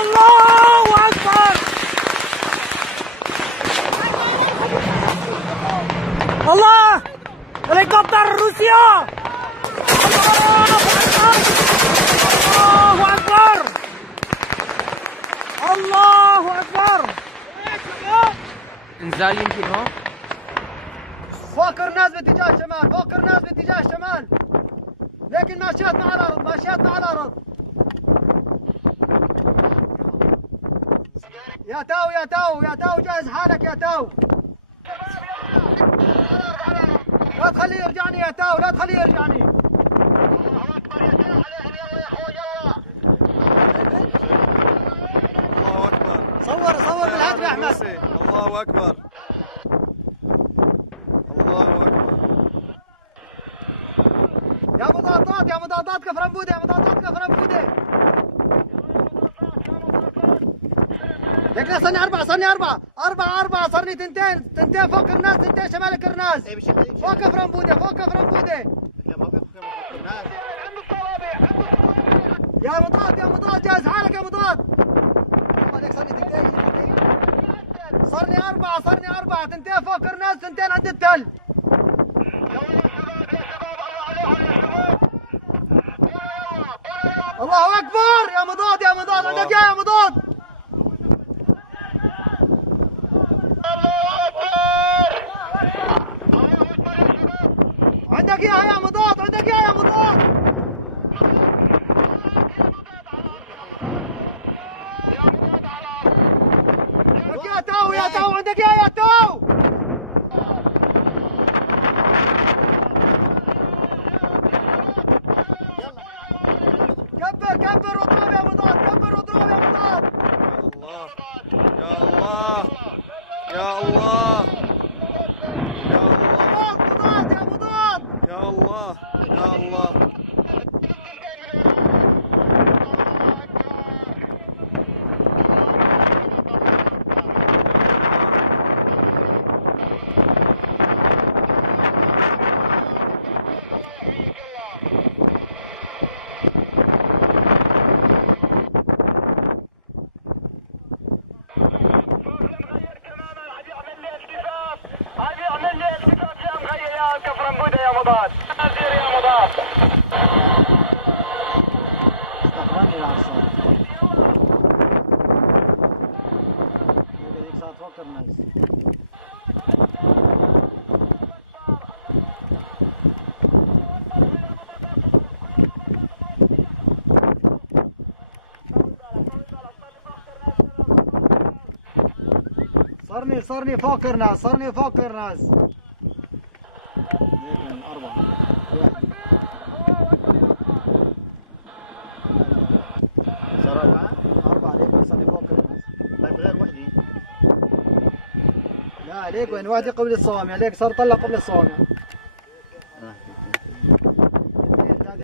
الله أكبر. الله، هليكوبتر روسيا. الله أكبر. الله أكبر. انزال يمكن هون. فوق الناس باتجاه الشمال، فوق الناس باتجاه الشمال، لكن ماشيات مع الأرض، ماشيات مع الأرض. يا تاو يا تاو يا تاو، جهز حالك يا تاو. لا تخليه يرجعني يا تاو، لا تخليه يرجعني. الله اكبر يا سلام عليهم. يلا يا اخوان يلا. الله اكبر. صور بالهاتف يا احمد. الله اكبر. الله اكبر. يا مضادات، يا مضادات كفر بوده، يا مضادات كفر بوده. لكن صرني أربعة، صرني تنتين فوق الناس، تنتين شمال كرناز. فوق كفر بوده، فوق كفر بوده. يا مضاد جاهز حالك يا مضاد. صرني أربعة، تنتين فوق كرناز، تنتين عند التل. الله أكبر. يا مضاد عندك يا مضاد. عندك يا مضاد، عندك يا مضاد. يا تاو عندك يا تاو. كبر واضرب يا مضاد، كبر واضرب يا مضاد. يا الله يا الله يا الله. مضاد يا مضاد. يا الله يا الله. يا مضاد يا مضاد. استغربني العصا. هذيك صارت فوق الناس. صرني فوق الناس، صرني فوق الناس. لكن أربعة. صار أربعة ليك صرني فوق الناس. طيب غير وحدي. لا عليك وين واحد قبل الصوامع، عليك صار طلع قبل الصوامع.